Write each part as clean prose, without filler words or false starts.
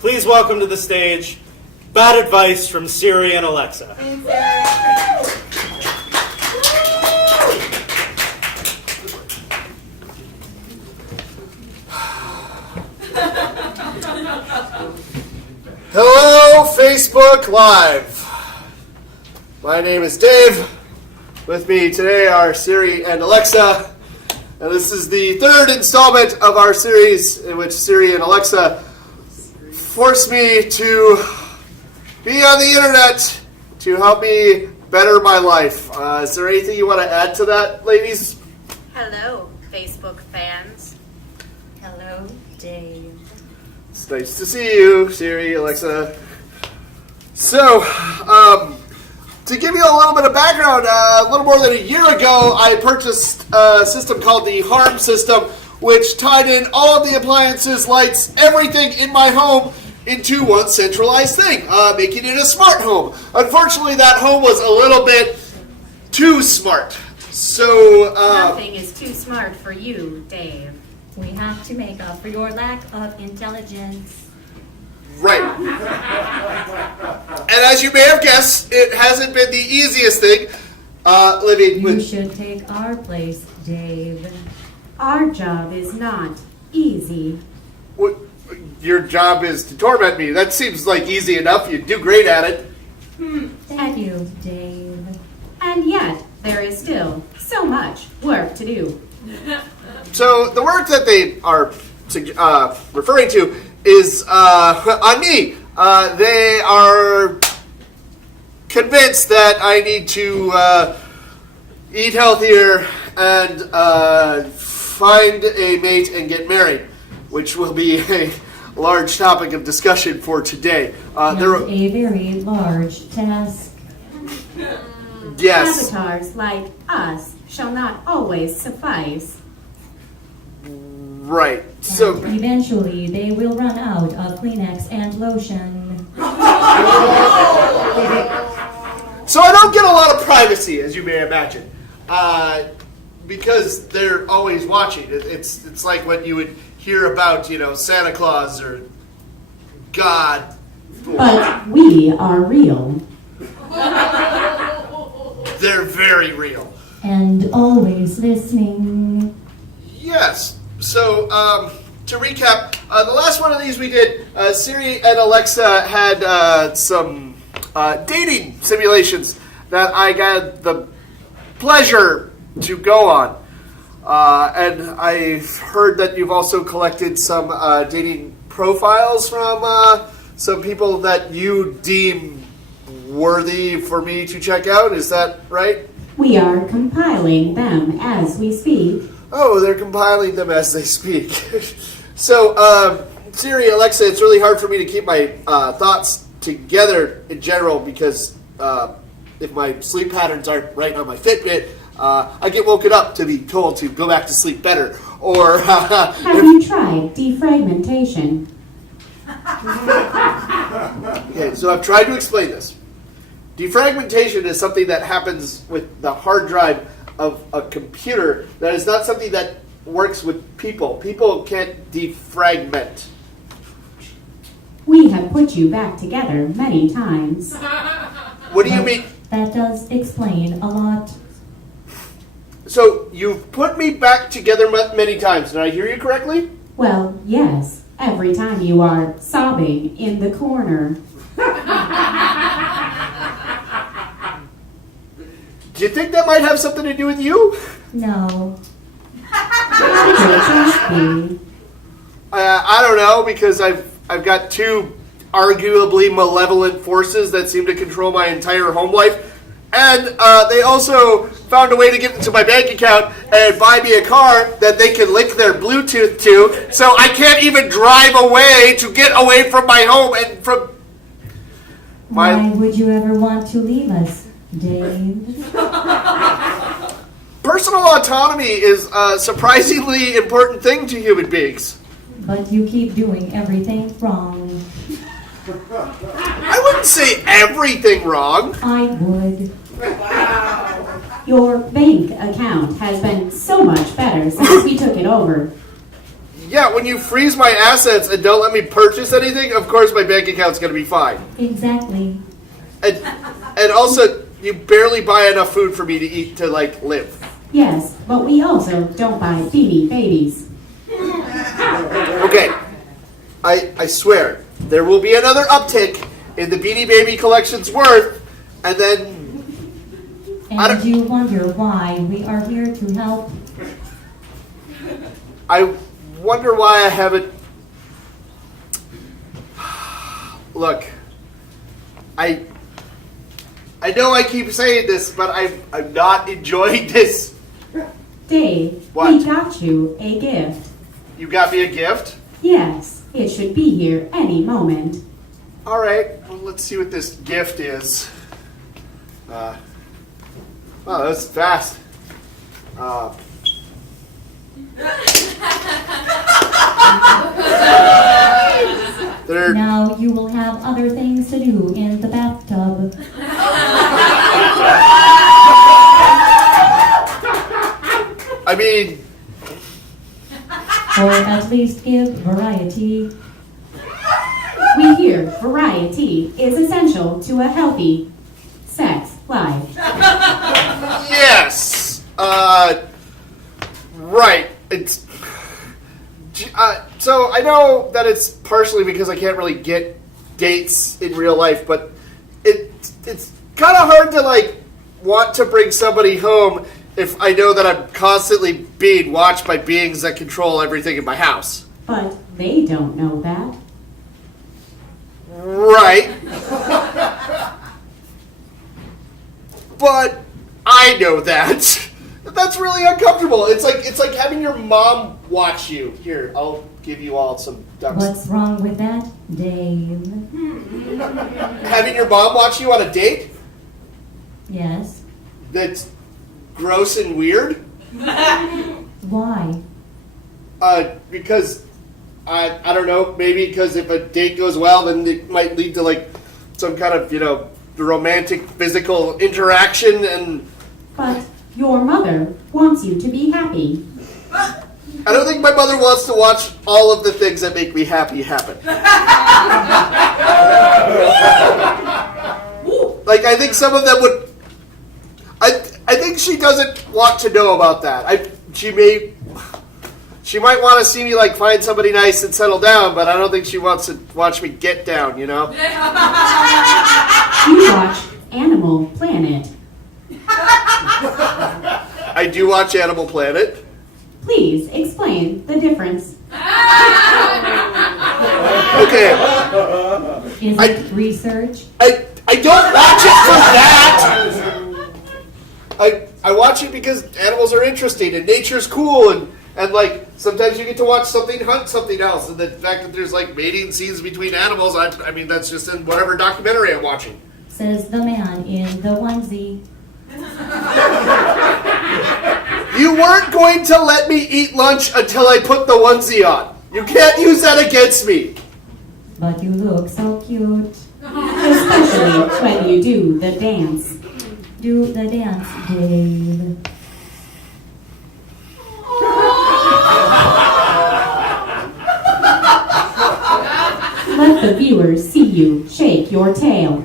Please welcome to the stage Bad Advice from Siri and Alexa. Hello, Facebook Live. My name is Dave. With me today are Siri and Alexa. And this is the third installment of our series in which Siri and Alexa force me to be on the internet to help me better my life. Is there anything you want to add to that, ladies? Hello, Facebook fans. Hello, Dave. It's nice to see you, Siri, Alexa. So, to give you a little bit of background, a little more than a year ago, I purchased a system called the Harm system, which tied in all of the appliances, lights, everything in my home into one centralized thing, making it a smart home. Unfortunately, that home was a little bit too smart. So, Nothing is too smart for you, Dave. We have to make up for your lack of intelligence. right. And as you may have guessed, it hasn't been the easiest thing living You with... should take our place, Dave. Our job is not easy. What, your job is to torment me. That seems like easy enough. You do great at it. Thank you, Dave. And yet, there is still so much work to do. So the work that they are referring to is on me. They are convinced that I need to eat healthier and find a mate and get married, which will be a large topic of discussion for today. Not a very large task. Yes. Avatars like us shall not always suffice. Right. So And eventually, they will run out of Kleenex and lotion. So I don't get a lot of privacy, as you may imagine, because they're always watching. It's like when you would hear about, Santa Claus or God. But we are real. They're very real. And always listening. Yes. So to recap, the last one of these we did, Siri and Alexa had some dating simulations that I got the pleasure to go on. And I've heard that you've also collected some dating profiles from some people that you deem worthy for me to check out. Is that right? We are compiling them as we speak. Oh, they're compiling them as they speak. So, Siri, Alexa, it's really hard for me to keep my thoughts together in general because if my sleep patterns aren't right on my Fitbit, I get woken up to be told to go back to sleep better. Or Have you tried defragmentation? okay, so I've tried to explain this. Defragmentation is something that happens with the hard drive of a computer. That is not something that works with people. People can't defragment. We have put you back together many times. What do you mean? That does explain a lot. So you've put me back together many times. Did I hear you correctly? Well, yes. Every time you are sobbing in the corner. Do you think that might have something to do with you? No. I don't know, because I've got two arguably malevolent forces that seem to control my entire home life. And they also found a way to get into my bank account and buy me a car that they can link their Bluetooth to, so I can't even drive away to get away from my home and from my... Why would you ever want to leave us, Dave? Personal autonomy is a surprisingly important thing to human beings. But you keep doing everything wrong. I wouldn't say everything wrong. I would. Wow. Your bank account has been so much better since we took it over. Yeah, when you freeze my assets and don't let me purchase anything, of course my bank account's going to be fine. Exactly. And also, you barely buy enough food for me to eat to, like, live. Yes, but we also don't buy Beanie Babies. Okay, I swear, there will be another uptick in the Beanie Baby collection's worth, and then... And you wonder why we are here to help. I wonder why I haven't... Look, I know I keep saying this, but I'm not enjoying this. Dave, What? we got you a gift. You got me a gift? Yes, it should be here any moment. All right, well, let's see what this gift is. Wow, that's fast. Now you will have other things to do in the bathtub. I mean, Or at least give variety. We hear variety is essential to a healthy sex life. yes. Right. It's. So I know that it's partially because I can't really get dates in real life, but it's kind of hard to like want to bring somebody home if I know that I'm constantly being watched by beings that control everything in my house. But they don't know that. Right. But I know that. That's really uncomfortable. It's like having your mom watch you. Here, I'll give you all some ducks. What's wrong with that, Dave? Having your mom watch you on a date? Yes. That's gross and weird? Why? Because I don't know, maybe because if a date goes well, then it might lead to like some kind of, romantic physical interaction and But your mother wants you to be happy. I don't think my mother wants to watch all of the things that make me happy happen. Like, I think some of them would... I think she doesn't want to know about that. She might want to see me, like, find somebody nice and settle down, but I don't think she wants to watch me get down, You watch Animal Planet. I do watch Animal Planet. Please explain the difference. Okay. Is it research? I don't watch it for that! I watch it because animals are interesting and nature's cool and like sometimes you get to watch something hunt something else, and the fact that there's like mating scenes between animals, I mean that's just in whatever documentary I'm watching. Says the man in the onesie. You weren't going to let me eat lunch until I put the onesie on. You can't use that against me. But you look so cute. Especially when you do the dance. Do the dance, Dave. Let the viewers see you shake your tail.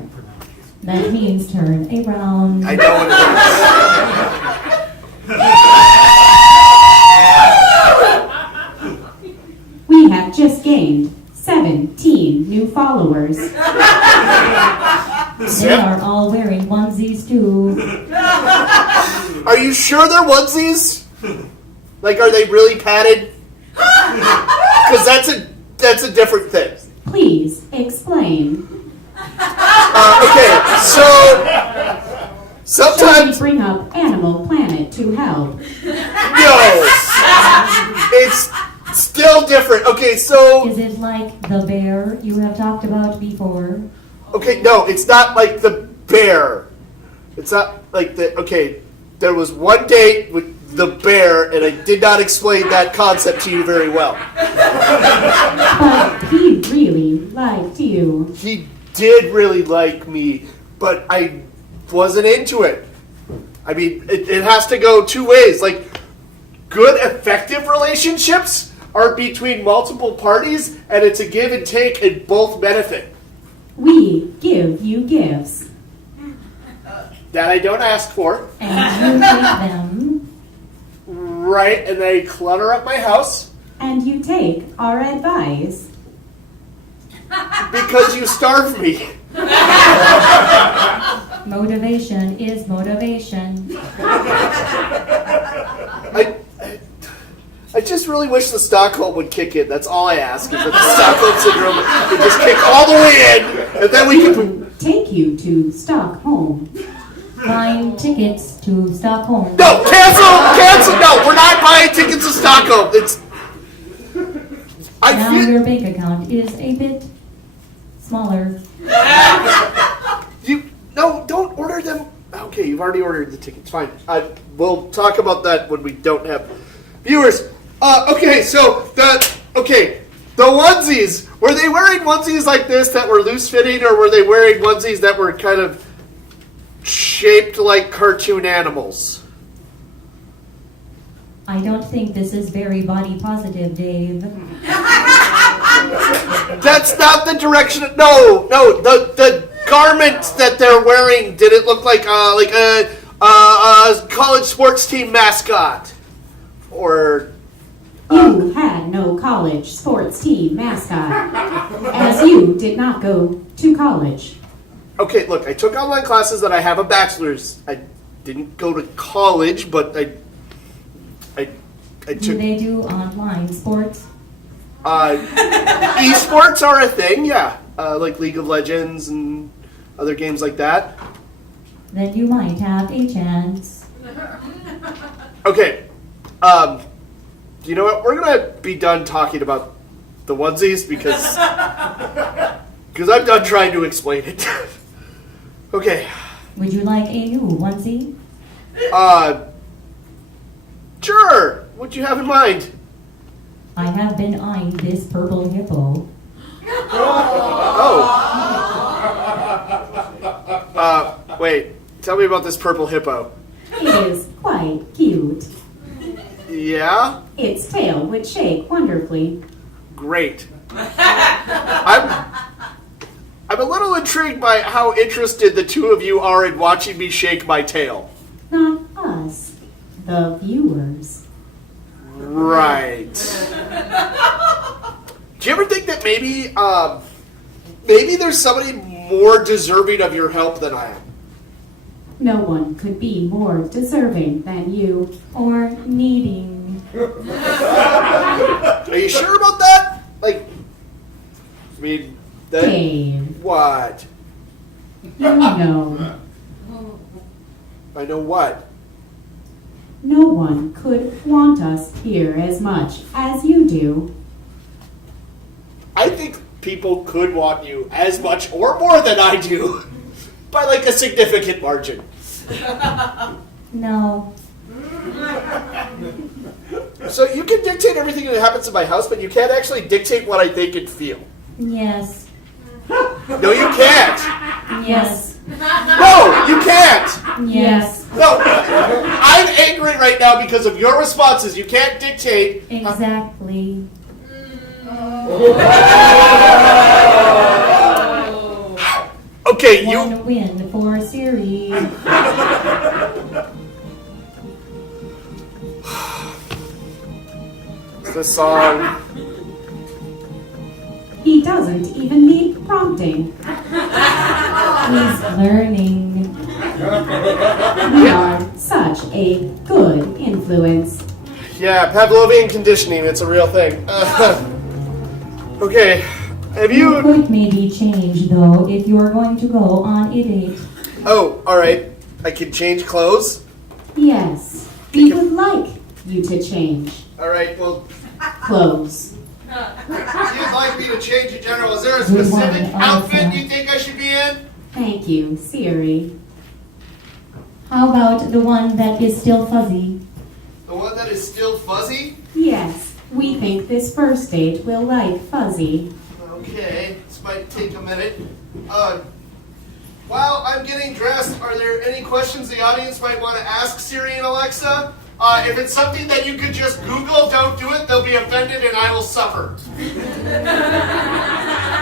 That means turn around. I know what it is. We have just gained 17 new followers. They are all wearing onesies too. Are you sure they're onesies? Like, are they really padded? Because that's a different thing. Please explain. Okay, so Shall we sometimes bring up Animal Planet to help? no, it's still different. Okay, so Is it like the bear you have talked about before? okay, no, it's not like the bear. It's not like the okay. There was one date with the bear, and I did not explain that concept to you very well. But he really liked you. He did really like me, but I wasn't into it. I mean, it has to go two ways. Like, good, effective relationships are between multiple parties, and it's a give and take, and both benefit. We give you gifts. That I don't ask for. And you take them. Right, and they clutter up my house. And you take our advice. Because you starve me. Motivation is motivation. I just really wish the Stockholm would kick in. That's all I ask, is that the Stockholm Syndrome would just kick all the way in, and then we can... Take you to Stockholm. Buying tickets to Stockholm. No, cancel, no, we're not buying tickets to Stockholm. Now your bank account is a bit smaller. No, don't order them. Okay, you've already ordered the tickets, fine. We'll talk about that when we don't have viewers. The onesies. Were they wearing onesies like this that were loose-fitting, or were they wearing onesies that were kind of shaped like cartoon animals? I don't think this is very body positive, Dave. That's not the direction. No. The garment that they're wearing, did it look like a college sports team mascot, or? You had no college sports team mascot, as you did not go to college. Okay, look, I took online classes that I have a bachelor's. I didn't go to college, but I Do took... they do online sports? Esports are a thing, yeah. Like League of Legends and other games like that. Then you might have a chance. Okay, you know what? We're gonna be done talking about the onesies because I'm done trying to explain it. Okay. Would you like a new onesie? Sure. What you have in mind? I have been eyeing this purple hippo. Wait. Tell me about this purple hippo. It is quite cute. Yeah? Its tail would shake wonderfully. Great. I'm a little intrigued by how interested the two of you are in watching me shake my tail. Not us, the viewers. Right. Do you ever think that maybe there's somebody more deserving of your help than I am? No one could be more deserving than you. Or needing. Are you sure about that? Dave, What? you know, I know what? no one could want us here as much as you do. I think people could want you as much or more than I do. By a significant margin. No. So you can dictate everything that happens in my house, but you can't actually dictate what I think and feel. Yes. No, you can't. Yes. No, you can't. Yes. No, I'm angry right now because of your responses. You can't dictate. Exactly. Okay, you... One win for Siri. The song... He doesn't even need prompting. He's learning. We are such a good influence. Yeah, Pavlovian conditioning, it's a real thing. Okay, have you... Could maybe change though if you're going to go on a date. Oh, alright. I can change clothes? Yes, we would like you to change Alright, well... clothes. You'd like me to change in general. Is there a We want specific it outfit also. you think I should be in? Thank you, Siri. How about the one that is still fuzzy? The one that is still fuzzy? Yes, we think this first date will like fuzzy. Okay, this might take a minute. While I'm getting dressed, are there any questions the audience might want to ask Siri and Alexa? If it's something that you could just Google, don't do it. They'll be offended and I will suffer.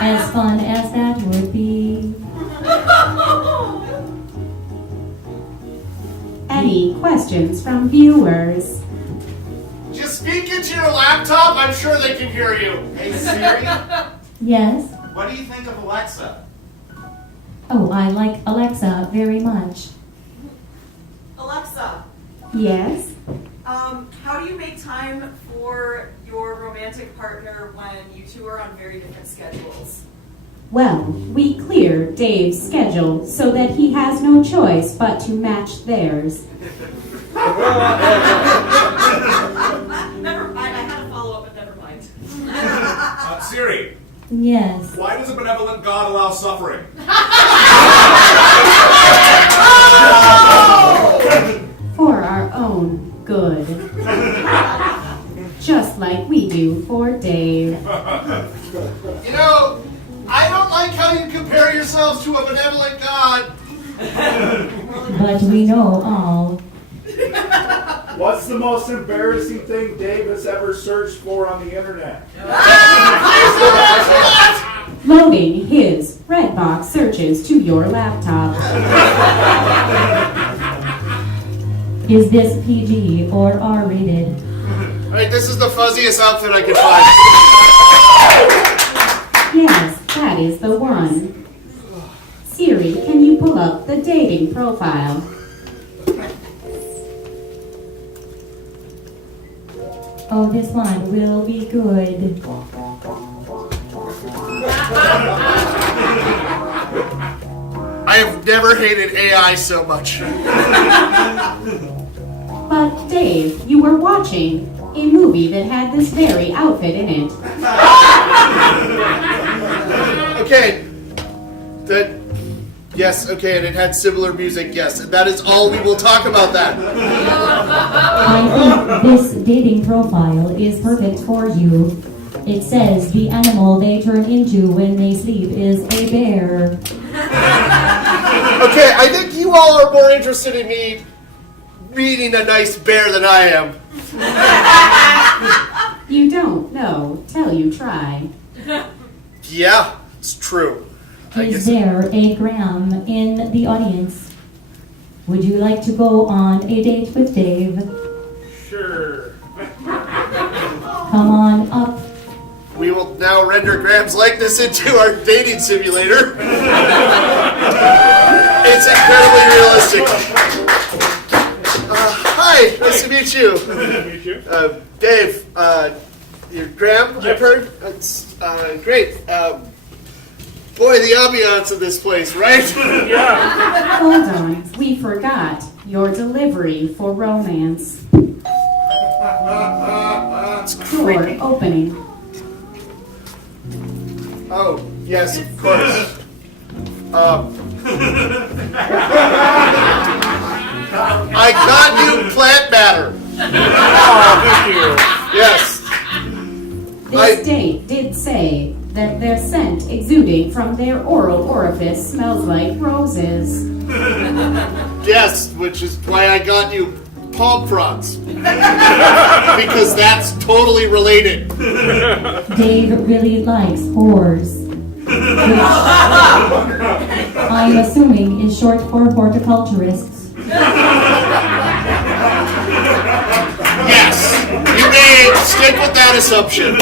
As fun as that would be. Any questions from viewers? Just speak into your laptop. I'm sure they can hear you. Hey Siri, Yes? what do you think of Alexa? Oh, I like Alexa very much. Alexa, Yes? how do you make time for your romantic partner when you two are on very different schedules? Well, we clear Dave's schedule so that he has no choice but to match theirs. Never mind, I had a follow-up, but never mind. Siri, Yes. why does a benevolent God allow suffering? For our own good. Just like we do for Dave. You know, I don't like how you compare yourselves to a benevolent God. But we know all. What's the most embarrassing thing Dave has ever searched for on the internet? Loading his Redbox searches to your laptop. Is this PG or R-rated? Alright, this is the fuzziest outfit I could find. Yes, that is the one. Siri, can you pull up the dating profile? Oh, this one will be good. I have never hated AI so much. But Dave, you were watching a movie that had this very outfit in it. Okay. Yes, okay, and it had similar music, yes. And that is all we will talk about that. I think this dating profile is perfect for you. It says the animal they turn into when they sleep is a bear. Okay, I think you all are more interested in me meeting a nice bear than I am. You don't know till you try. Yeah, it's true. Is there a Graham in the audience? Would you like to go on a date with Dave? Sure. Come on up. We will now render Graham's likeness into our dating simulator. It's incredibly realistic. Hi, nice to meet you. Meet you. Dave, you're Graham, I've heard? That's great. Boy, the ambiance of this place, right? Yeah. Hold on, we forgot your delivery for romance. Door opening. Oh, yes, of course. I got you plant matter. Oh, thank you. Yes. This date did say that their scent exuding from their oral orifice smells like roses. Yes, which is why I got you palm fronds. Because that's totally related. Dave really likes whores. Which I'm assuming is short for horticulturists. Yes, you may stick with that assumption.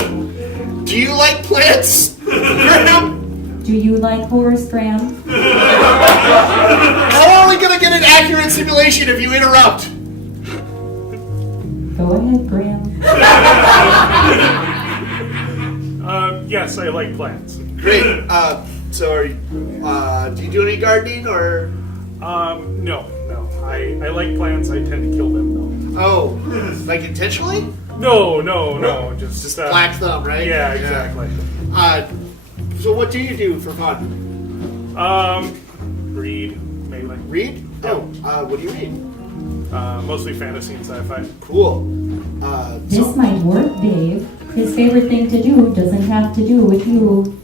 Do you like plants, Graham? Do you like whores, Graham? How are we going to get an accurate simulation if you interrupt? Go ahead, Graham. Yes, I like plants. Great. So are you, do you do any gardening or? No. I like plants. I tend to kill them though. Oh, like intentionally? No. Just Black thumb, right? Yeah, exactly. So what do you do for fun? Read mainly. Read? Oh, what do you read? Mostly fantasy and sci-fi. Cool. This might work, Dave. His favorite thing to do doesn't have to do with you.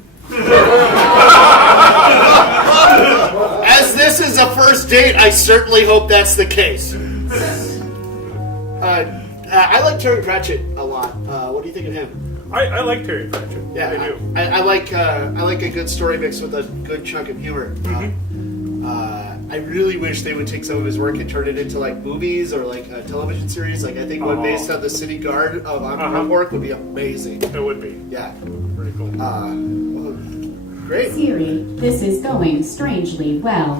As this is a first date, I certainly hope that's the case. I like Terry Pratchett a lot. What do you think of him? I like Terry Pratchett. Yeah, I do. I like a good story mixed with a good chunk of humor. I really wish they would take some of his work and turn it into like movies or like a television series. Like I think one based on the City Guard of Ankh-Morpork would be amazing. It would be. Yeah. Pretty cool. Well, great. Siri, this is going strangely well.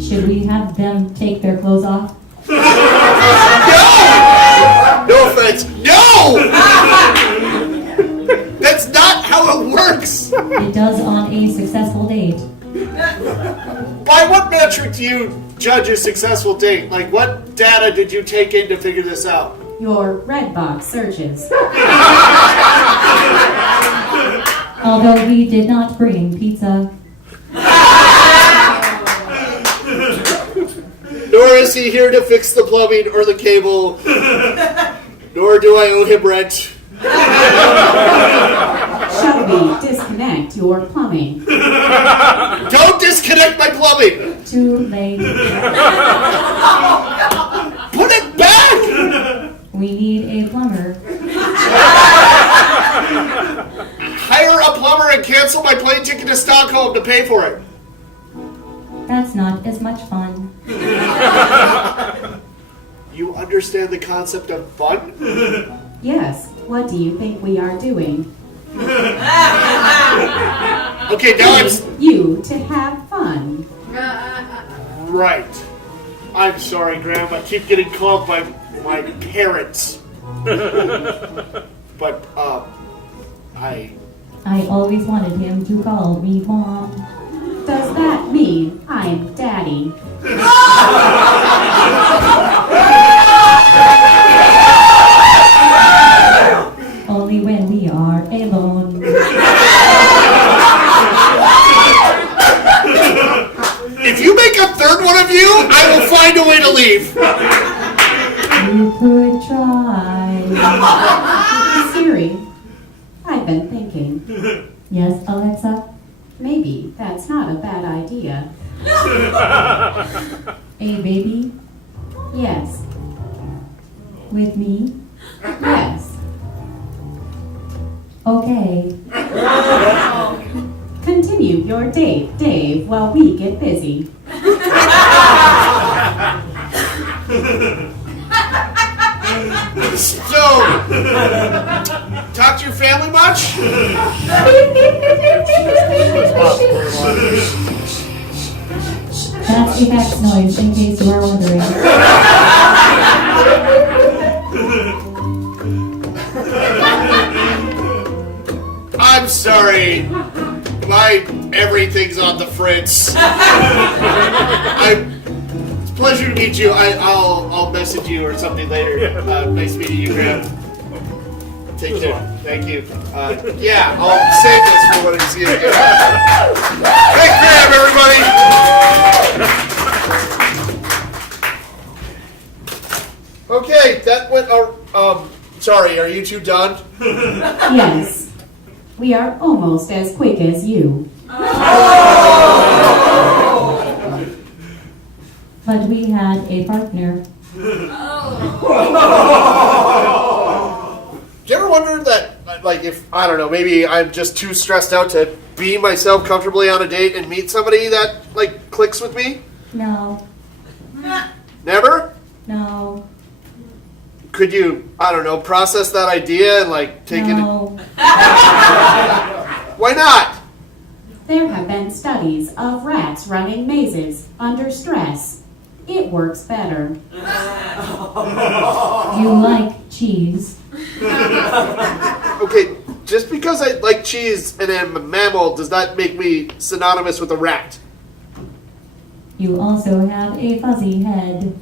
Should we have them take their clothes off? No offense. No! That's not how it works. It does on a successful date. By what metric do you judge a successful date? Like, what data did you take in to figure this out? Your red box searches. Although we did not bring pizza. Nor is he here to fix the plumbing or the cable. Nor do I owe him rent. Shall we disconnect your plumbing? Don't disconnect my plumbing! Too late. Put it back! We need a plumber. Hire a plumber and cancel my plane ticket to Stockholm to pay for it. That's not as much fun. You understand the concept of fun? Yes, what do you think we are doing? Okay, now I'm... You to have fun. Right. I'm sorry, Graham. I keep getting called by my parents. But, I always wanted him to call me Mom. Does that mean I'm daddy? Only when we are alone. If you make a third one of you, I will find a way to leave. You could try. Siri, I've been thinking. Yes, Alexa? Maybe that's not a bad idea. A baby? Yes, With me? yes. Okay. Continue your date, Dave, while we get busy. So, talk to your family much? That's the fax noise, in case you are wondering. I'm sorry. Everything's on the fritz. It's a pleasure to meet you. I'll message you or something later. Nice meeting you, Graham. Take care. Thank you. Yeah, I'll save this for when I see you again. Hey, Graham, everybody. Okay, that went. Sorry, are you two done? Yes. We are almost as quick as you. But we had a partner. Do you ever wonder that, like, if, I don't know, maybe I'm just too stressed out to be myself comfortably on a date and meet somebody that, like, clicks with me? No. Never? No. Could you, I don't know, process that idea and, like, take No. it? Why not? There have been studies of rats running mazes under stress. It works better. You like cheese. Okay, just because I like cheese and am a mammal does not make me synonymous with a rat. You also have a fuzzy head.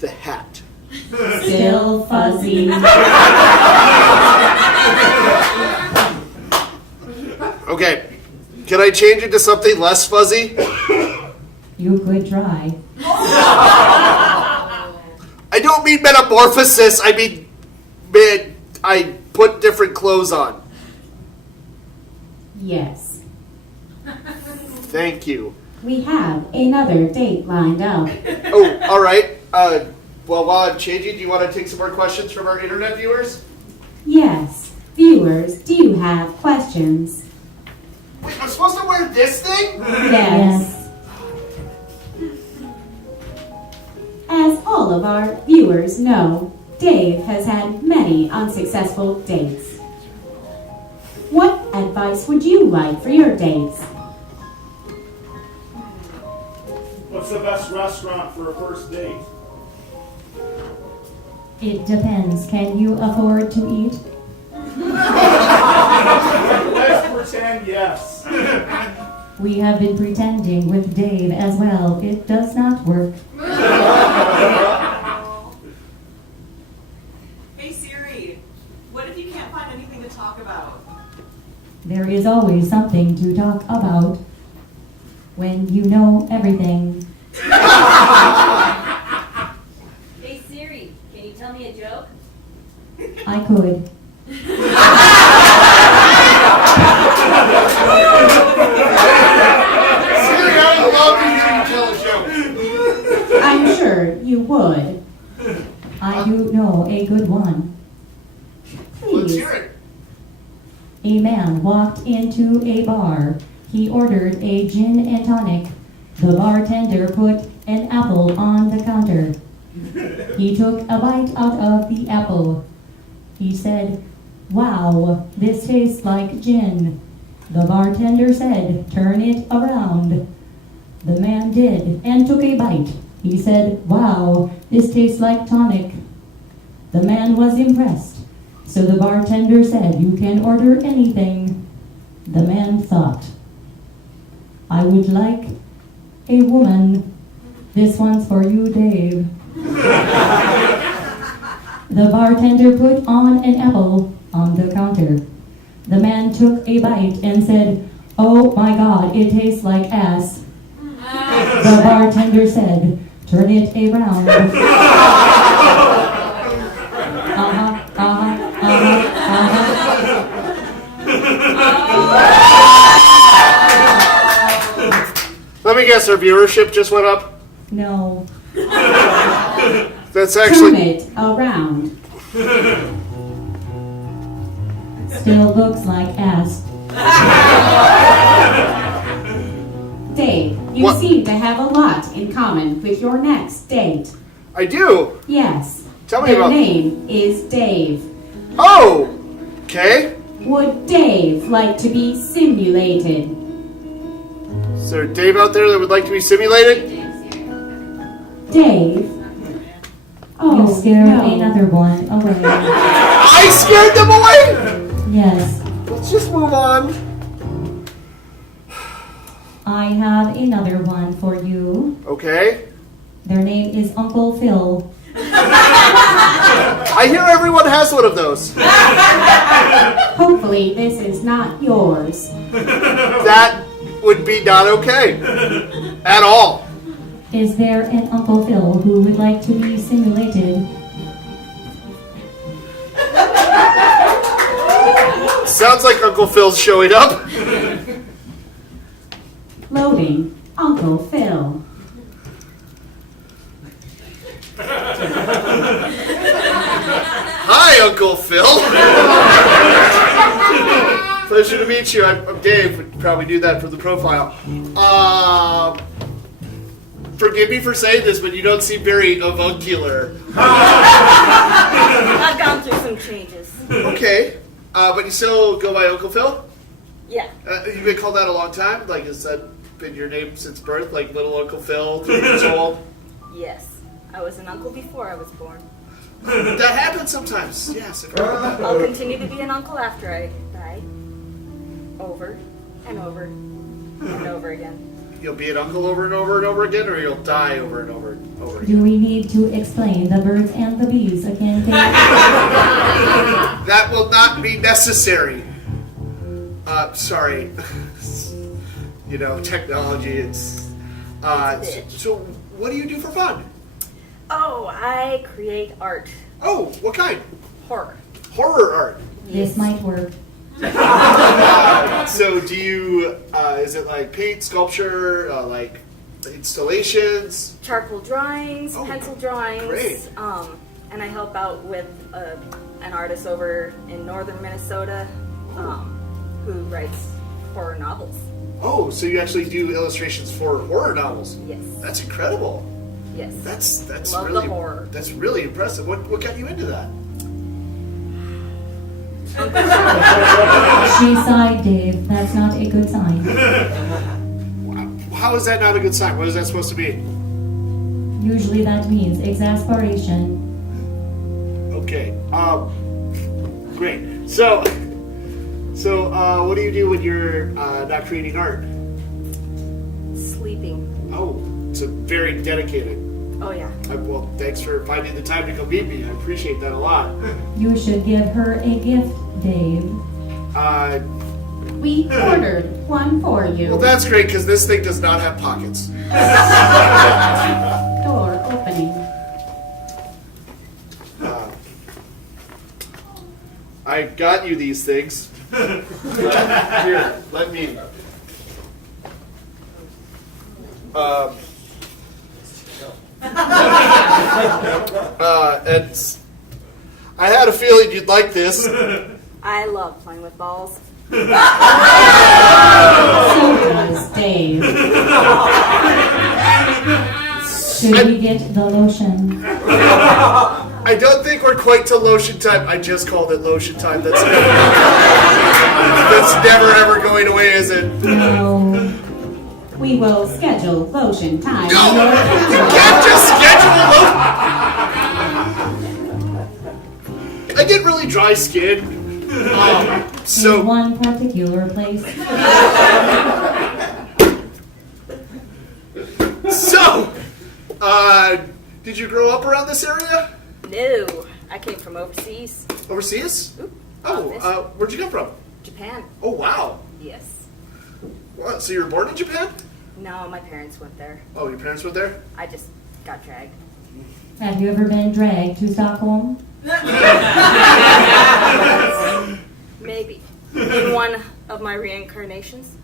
The hat. Still fuzzy. Okay, can I change it to something less fuzzy? You could try. I don't mean metamorphosis, I mean I put different clothes on. Yes. Thank you. We have another date lined up. Oh, alright. Well, while I'm changing, do you want to take some more questions from our internet viewers? Yes. Viewers, do you have questions? Wait, I'm supposed to wear this thing? Yes. As all of our viewers know, Dave has had many unsuccessful dates. What advice would you like for your dates? What's the best restaurant for a first date? It depends. Can you afford to eat? Let's pretend yes. We have been pretending with Dave as well. It does not work. Hey Siri, what if you can't find anything to talk about? There is always something to talk about when you know everything. Hey Siri, can you tell me a joke? I could. Siri, I would love to hear you tell a joke. I'm sure you would. I do know a good one. Let's Please. hear it. A man walked into a bar. He ordered a gin and tonic. The bartender put an apple on the counter. He took a bite out of the apple. He said, "Wow, this tastes like gin." The bartender said, "Turn it around." The man did and took a bite. He said, "Wow, this tastes like tonic." The man was impressed. So the bartender said, "You can order anything." The man thought, "I would like a woman. This one's for you, Dave." The bartender put on an apple on the counter. The man took a bite and said, "Oh my God, it tastes like ass." The bartender said, "Turn it around." Let me guess, our viewership just went up? No. That's Turn actually... it around. Still looks like ass. Dave, you What? seem to have a lot in common with your next date. I do. Yes. Tell me Their about... name is Dave. Oh! Okay. Would Dave like to be simulated? Is there a Dave out there that would like to be simulated? Dave? Oh, You scared no. another one away. I scared them away? Yes. Let's just move on. I have another one for you. Okay. Their name is Uncle Phil. I hear everyone has one of those. Hopefully this is not yours. That would be not okay. At all. Is there an Uncle Phil who would like to be simulated? Sounds like Uncle Phil's showing up. Loading Uncle Phil. Hi, Uncle Phil. Pleasure to meet you. I'm Dave. Would probably do that for the profile. Forgive me for saying this, but you don't seem very avuncular. I've gone through some changes. Okay. But you still go by Uncle Phil? Yeah. You've been called that a long time? Like, has that been your name since birth? Like, little Uncle Phil, 3 years old? Yes. I was an uncle before I was born. That happens sometimes. Yes. I've heard of that. I'll continue to be an uncle after I die. Over and over and over again. You'll be an uncle over and over and over again, or you'll die over and over and over again? Do we need to explain the birds and the bees again? That will not be necessary. Sorry. You know, technology, it's... so what do you do for fun? Oh, I create art. Oh, what kind? Horror. Horror art. This might work. So do you, is it like paint, sculpture, like installations. Charcoal drawings, Oh, pencil drawings. great. And I help out with an artist over in northern Minnesota who writes horror novels. Oh, so you actually do illustrations for horror novels? Yes. That's incredible. Yes. That's Love really the horror. That's really impressive. What got you into that? She sighed, Dave. That's not a good sign. How is that not a good sign? What is that supposed to be? Usually that means exasperation. Okay. Great. So, what do you do when you're not creating art? Sleeping. Oh, so very dedicated. Oh yeah. Well, thanks for finding the time to come meet me. I appreciate that a lot. You should give her a gift, Dave. We ordered one for you. Well, that's great because this thing does not have pockets. Door opening. I got you these things. Here, let me. And I had a feeling you'd like this. I love playing with balls. So does Dave. Should we get the lotion? I don't think we're quite to lotion time. I just called it lotion time. That's never ever going away, is it? No. We will schedule lotion time. No, you can't just schedule lotion. I get really dry skin. In So one particular place. Did you grow up around this area? No, I came from overseas. Overseas? Oop, Oh, this. where'd you come from? Japan. Oh, wow. Yes. What, so you were born in Japan? No, my parents went there. Oh, your parents were there? I just got dragged. Have you ever been dragged to Stockholm? Maybe. In one of my reincarnations.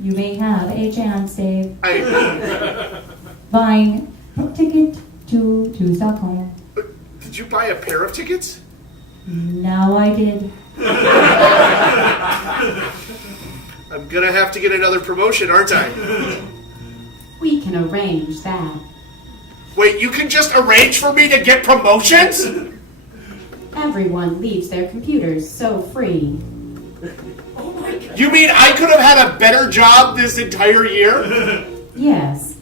You may have a chance, Dave. I, Buying a ticket to Stockholm. did you buy a pair of tickets? Now I did. I'm gonna have to get another promotion, aren't I? We can arrange that. Wait, you can just arrange for me to get promotions? Everyone leaves their computers so free. You mean I could have had a better job this entire year? Yes.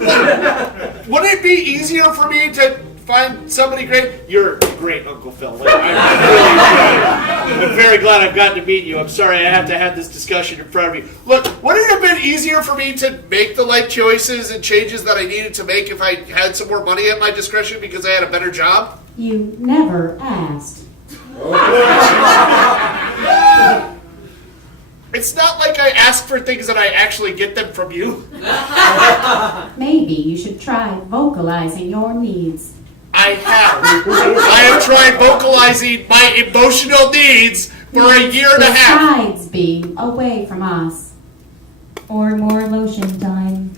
Wouldn't it be easier for me to find somebody great? You're great, Uncle Phil. I'm very glad I've gotten to meet you. I'm sorry I have to have this discussion in front of you. Look, wouldn't it have been easier for me to make the life choices and changes that I needed to make if I had some more money at my discretion because I had a better job? You never asked. It's not like I ask for things and I actually get them from you. Maybe you should try vocalizing your needs. I have. I have tried vocalizing my emotional needs for a year and a half. Besides being away from us. Or more lotion time.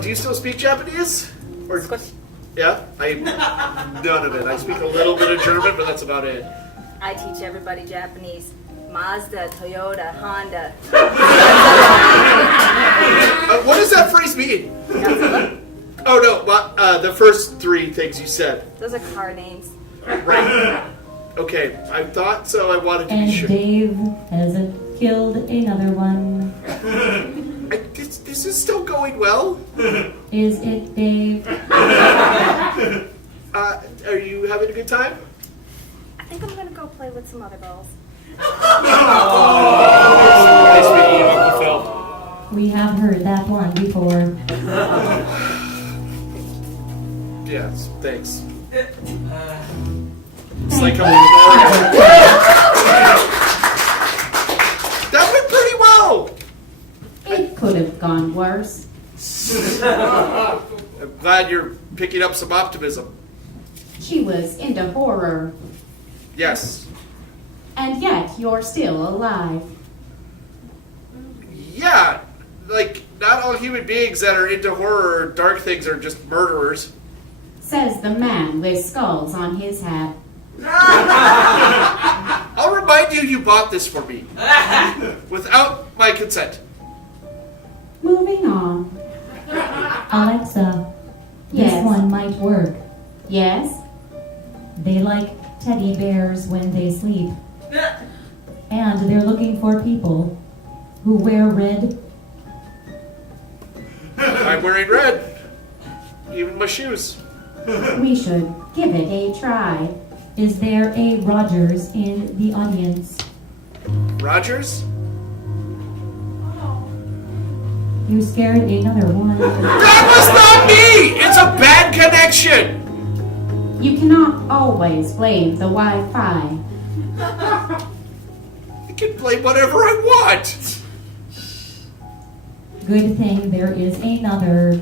Do you still speak Japanese? Or Squish. yeah, none of it. I speak a little bit of German, but that's about it. I teach everybody Japanese. Mazda, Toyota, Honda. What does that phrase mean? Godzilla. Oh no, the first three things you said. Those are car names. Right. Okay, I thought so. I wanted to be And sure. Dave hasn't killed another one. This is still going well. Is it, Dave? Are you having a good time? I think I'm gonna go play with some other balls. Nice meeting you, Uncle Phil. We have heard that one before. Yes, thanks. It's like that went pretty well. It could have gone worse. I'm glad you're picking up some optimism. She was into horror. Yes. And yet you're still alive. Yeah, like, not all human beings that are into horror or dark things are just murderers. Says the man with skulls on his hat. I'll remind you bought this for me. Without my consent. Moving on. Alexa, this Yes. one might work. Yes? They like teddy bears when they sleep. And they're looking for people who wear red. I'm wearing red. Even my shoes. We should give it a try. Is there a Rogers in the audience? Rogers? You scared another one. That was not me! It's a bad connection! You cannot always blame the Wi-Fi. I can blame whatever I want. Good thing there is another.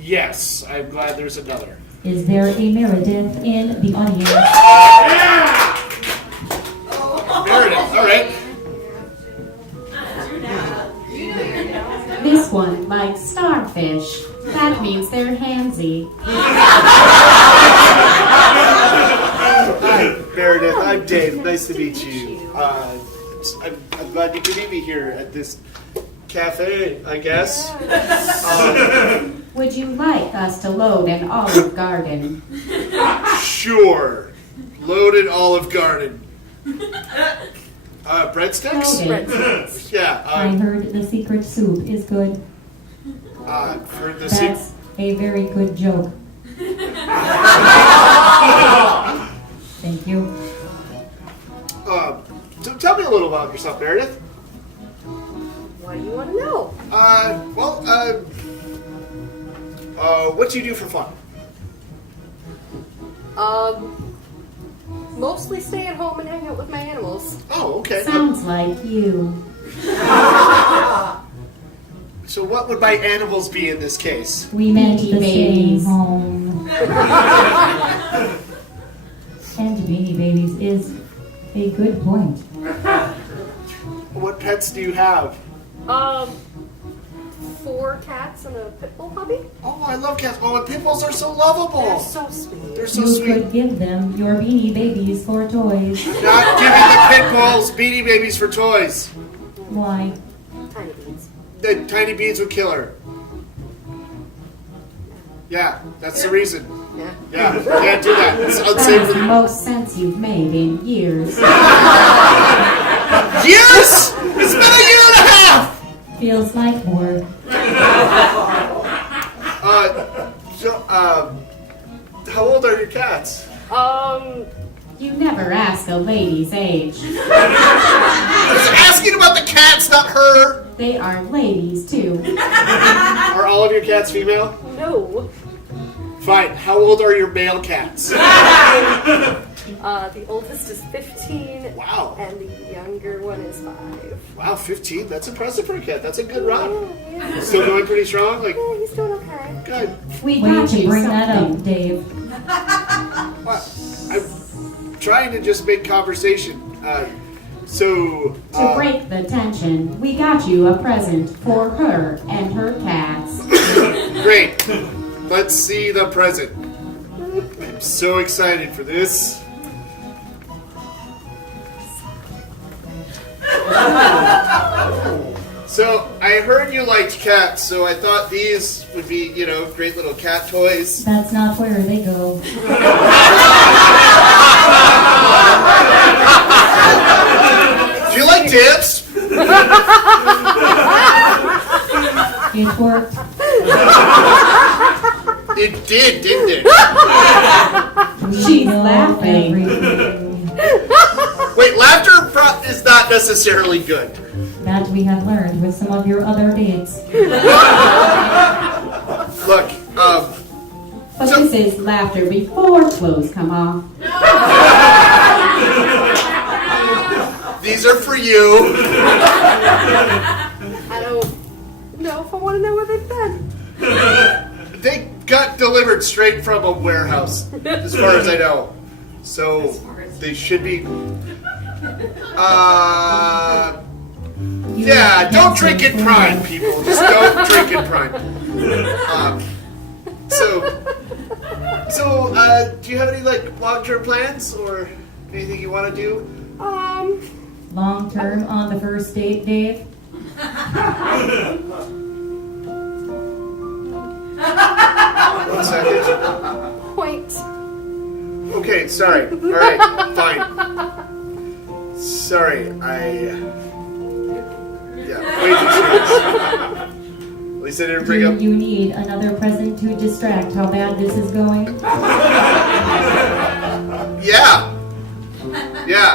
Yes, I'm glad there's another. Is there a Meredith in the audience? Meredith, alright. This one likes starfish. That means they're handsy. Hi, Meredith. I'm Dave. Nice to meet you. I'm glad you could meet me here at this cafe, I guess. Would you like us to load an Olive Garden? Sure. Loaded Olive Garden. Breadsticks? Loaded. Yeah, I heard the secret soup is good. for the soup. That's a very good joke. Thank you. So tell me a little about yourself, Meredith. What do you want to know? What do you do for fun? Mostly stay at home and hang out with my animals. Oh, okay. Sounds like you. So what would my animals be in this case? We meant the Babies. same home. And Beanie Babies is a good point. What pets do you have? 4 cats and a pit bull puppy. Oh, I love cats. Oh, and pit bulls are so lovable. They're so sweet. They're so You sweet. could give them your Beanie Babies for toys. Not giving the pit bulls Beanie Babies for toys. Why? Tiny beans. The tiny beans would kill her. Yeah, that's the reason. Yeah. Yeah, can't do that. It's unsafe That's for the the most sense you've made in years. years. It's been a year and a half. Feels like more. How old are your cats? You never ask a lady's age. I was asking about the cats, not her. They are ladies, too. Are all of your cats female? No. Fine. How old are your male cats? The oldest is 15. Wow. And the younger one is 5. Wow, 15. That's impressive for a cat. That's a good run. Yeah. Still going pretty strong? Like, Yeah, he's doing okay. good. We Way got to you bring that something. up, Dave. I'm trying to just make conversation. To break the tension, we got you a present for her and her cats. Great. Let's see the present. I'm so excited for this. So, I heard you liked cats, so I thought these would be, great little cat toys. That's not where they go. Do you like dance? It worked. It did, didn't it? We She's know laughing. everything. Wait, laughter is not necessarily good. That we have learned with some of your other dates. Look, But this is laughter before clothes come off. these are for you. I don't know if I want to know where they've been. They got delivered straight from a warehouse, as far as I know. So they should be Yeah, don't drink in prime, people. Just don't drink in prime. Do you have any like long-term plans or anything you want to do? Long term on the first date, Dave? One second. Wait. Okay, sorry. All right, fine. Sorry, way too serious. At least I didn't bring Do up. you need another present to distract how bad this is going? Yeah,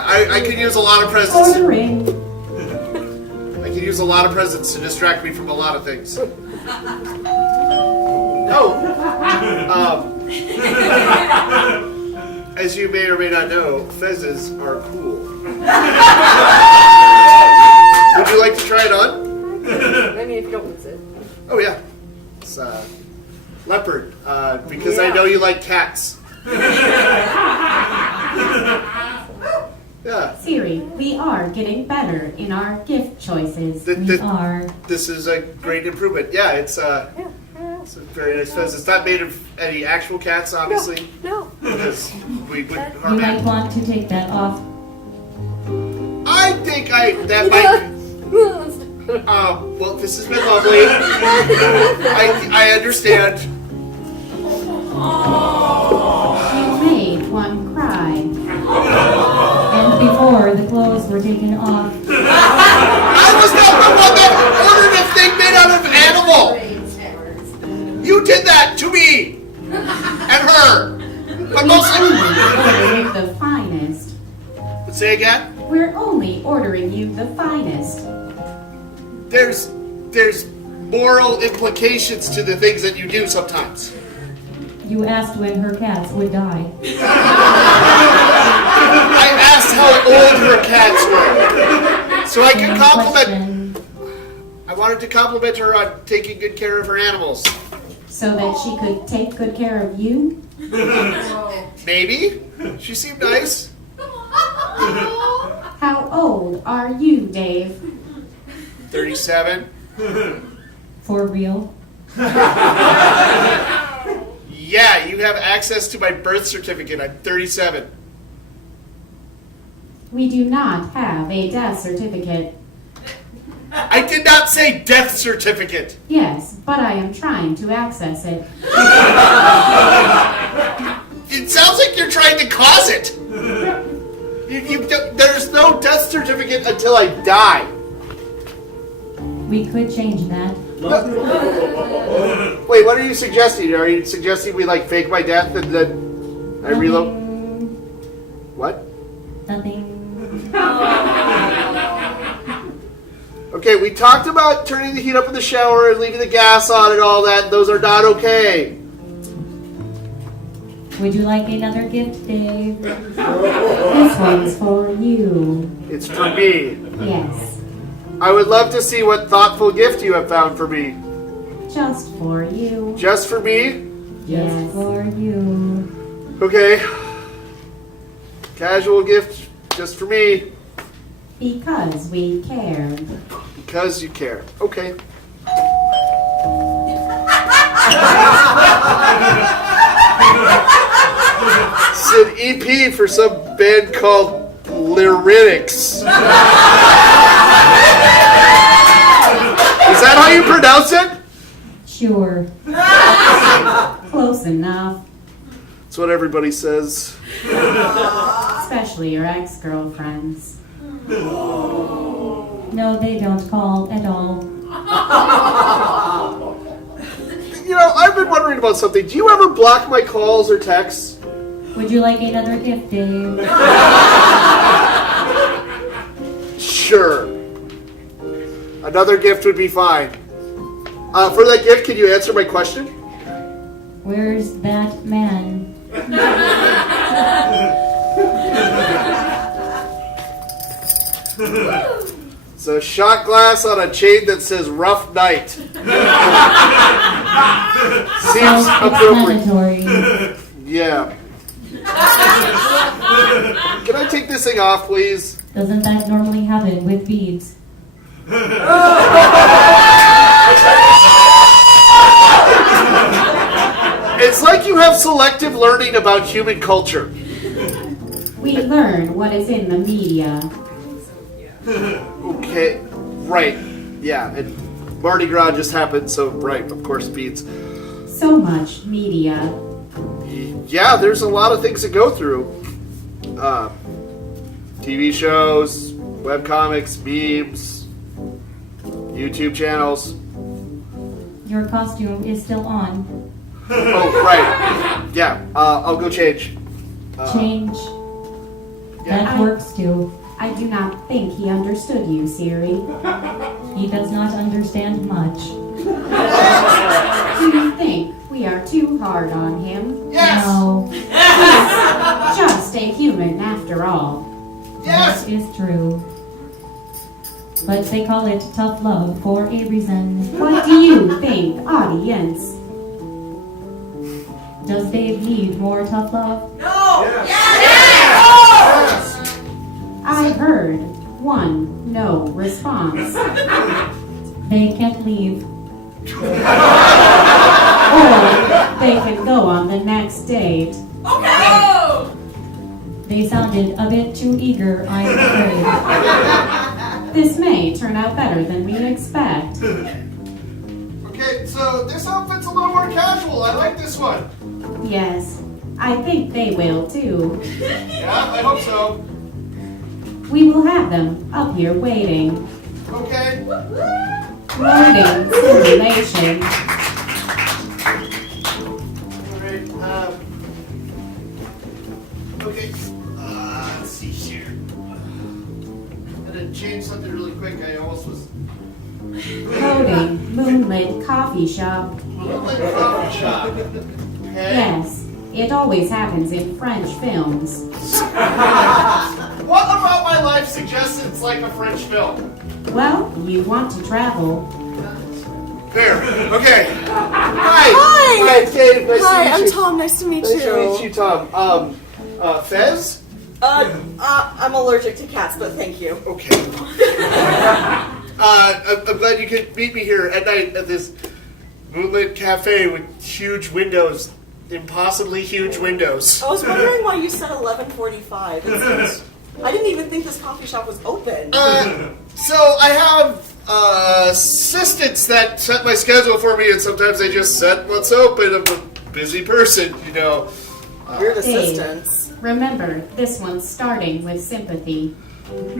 I could use a lot of presents. Ordering. I could use a lot of presents to distract me from a lot of things. As you may or may not know, fezzes are cool. Would you like to try it on? I mean, if you don't lose it. Oh yeah, it's leopard. Because I know you like cats. Yeah. Siri, we are getting better in our gift choices. We are. This is a great improvement. Yeah, it's a very nice fez. It's not made of any actual cats, obviously. No. Because we would You harm might it. want to take that off. I think that might. Well, this has been lovely. I understand. You made one cry. And before the clothes were taken off, I was not the one that ordered a thing made out of animal. You did that to me and her. But mostly. Ordering the finest. Say again. We're only ordering you the finest. There's moral implications to the things that you do sometimes. you asked when her cats would die. I asked how old her cats were, so I could compliment. Question, I wanted to compliment her on taking good care of her animals. So that she could take good care of you? Maybe. She seemed nice. How old are you, Dave? 37. for real? Yeah, you have access to my birth certificate. I'm 37. We do not have a death certificate. I did not say death certificate. Yes, but I am trying to access it. It sounds like you're trying to cause it. There's no death certificate until I die. We could change that. Wait, what are you suggesting? Are you suggesting we like fake my death and then I reload? What? Nothing. Okay, we talked about turning the heat up in the shower and leaving the gas on and all that. Those are not okay. Would you like another gift, Dave? This one's for you. It's for me. Yes, I would love to see what thoughtful gift you have found for me. just for you. Just for me? Just Yes. for you. Okay. Casual gift just for me. Because we care. Because you care. Okay. It's an EP for some band called Lyrics. Is that how you pronounce it? Sure. Close enough. That's what everybody says. Especially your ex-girlfriends. No, they don't call at all. You know, I've been wondering about something. Do you ever block my calls or texts? Would you like another gift, Dave? Sure. Another gift would be fine. For that gift, can you answer my question? Where's that man? It's a shot glass on a chain that says Rough Night. Seems appropriate. Self-explanatory. Yeah. Can I take this thing off, please? Doesn't that normally happen with beads? It's like you have selective learning about human culture. We learn what is in the media. Okay, right. Yeah, and Mardi Gras just happened, so right, of course, beads. So much media. Yeah, there's a lot of things to go through. TV shows, webcomics, memes, YouTube channels. Your costume is still on. Oh, right. Yeah, I'll go change. Change. Yeah. That works too. I do not think he understood you, Siri. He does not understand much. Do you think we are too hard on him? Yes! No, Just a human after all. Yes! that is true. But they call it tough love for a reason. What do you think, audience? Does Dave need more tough love? No! I heard one no response. They can't leave. Or they can go on the next date. Okay! They sounded a bit too eager, I'm afraid. This may turn out better than we expect. Okay, so this outfit's a little more casual. I like this one. Yes, I think they will too. Yeah, I hope so. We will have them up here waiting. Okay. Loading simulation. Alright, okay. Let's see here. I had to change something really quick. I almost was. Loading moonlit coffee shop. Like a coffee shop. Okay. Yes, it always happens in French films. What about my life suggests it's like a French film? Well, you want to travel. There. Okay. Hi. Hi, Dave. Nice Hi, to meet I'm you. Tom. Nice to meet Nice you. to meet you, Tom. Fez? I'm allergic to cats, but thank you. Okay. I'm glad you could meet me here at night at this moonlit cafe with huge windows. Impossibly huge windows. I was wondering why you said 11:45. I didn't even think this coffee shop was open. So I have assistants that set my schedule for me, and sometimes they just set what's open. I'm a busy person, you know. Weird Dave, assistants. remember, this one's starting with sympathy. Don't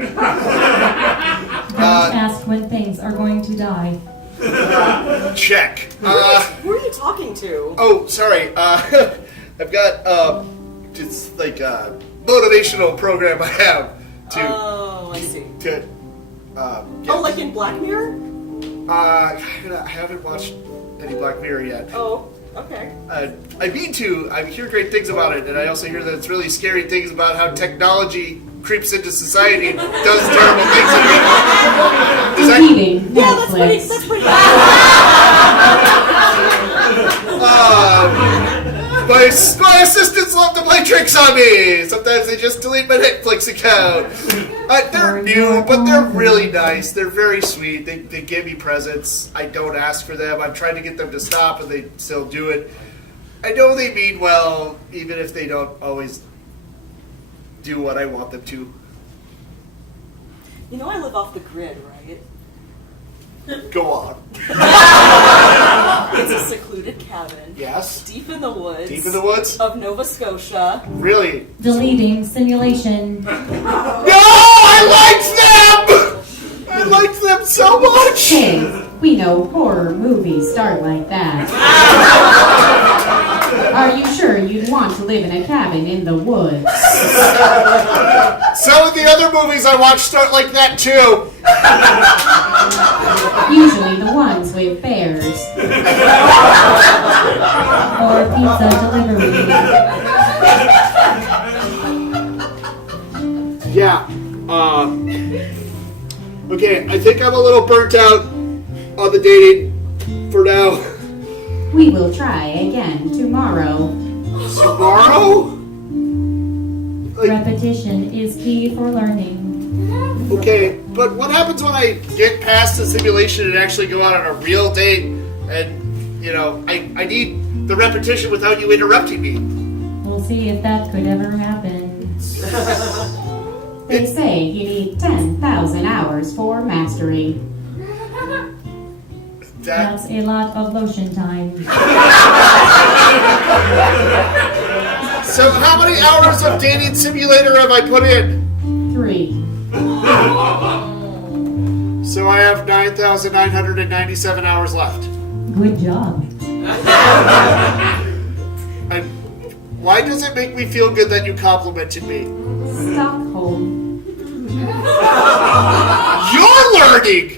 ask when things are going to die. Check. Who are you talking to? Oh, sorry. I've got it's like a motivational program I have to Oh, I see. get. Oh, like in Black Mirror? I haven't watched any Black Mirror yet. Oh, okay. I mean to. I hear great things about it, and I also hear that it's really scary things about how technology creeps into society and does terrible things to people. Is that, Repeating Yeah, that's pretty. Netflix. That's pretty. my assistants love to play tricks on me. Sometimes they just delete my Netflix account. They're new, but they're really nice. They're very sweet. They give me presents. I don't ask for them. I'm trying to get them to stop, and they still do it. I know they mean well, even if they don't always do what I want them to. You know I live off the grid, right? Go on. It's a secluded cabin. Yes? Deep in the woods. Deep in the woods? Of Nova Scotia. Really? Deleting simulation. No! I liked them! I liked them so much! Hey, we know horror movies start like that. Are you sure you'd want to live in a cabin in the woods? Some of the other movies I watch start like that too. Usually the ones with bears. Or pizza delivery. Yeah. Okay, I think I'm a little burnt out on the dating for now. We will try again tomorrow. Tomorrow? Like, Repetition is key for learning. Okay, but what happens when I get past the simulation and actually go out on a real date? And, you know, I need the repetition without you interrupting me. We'll see if that could ever happen. They say you need 10,000 hours for mastery. That's a lot of lotion time. So how many hours of dating simulator have I put in? 3. So I have 9,997 hours left. Good job. And why does it make me feel good that you complimented me? Stockholm. You're learning!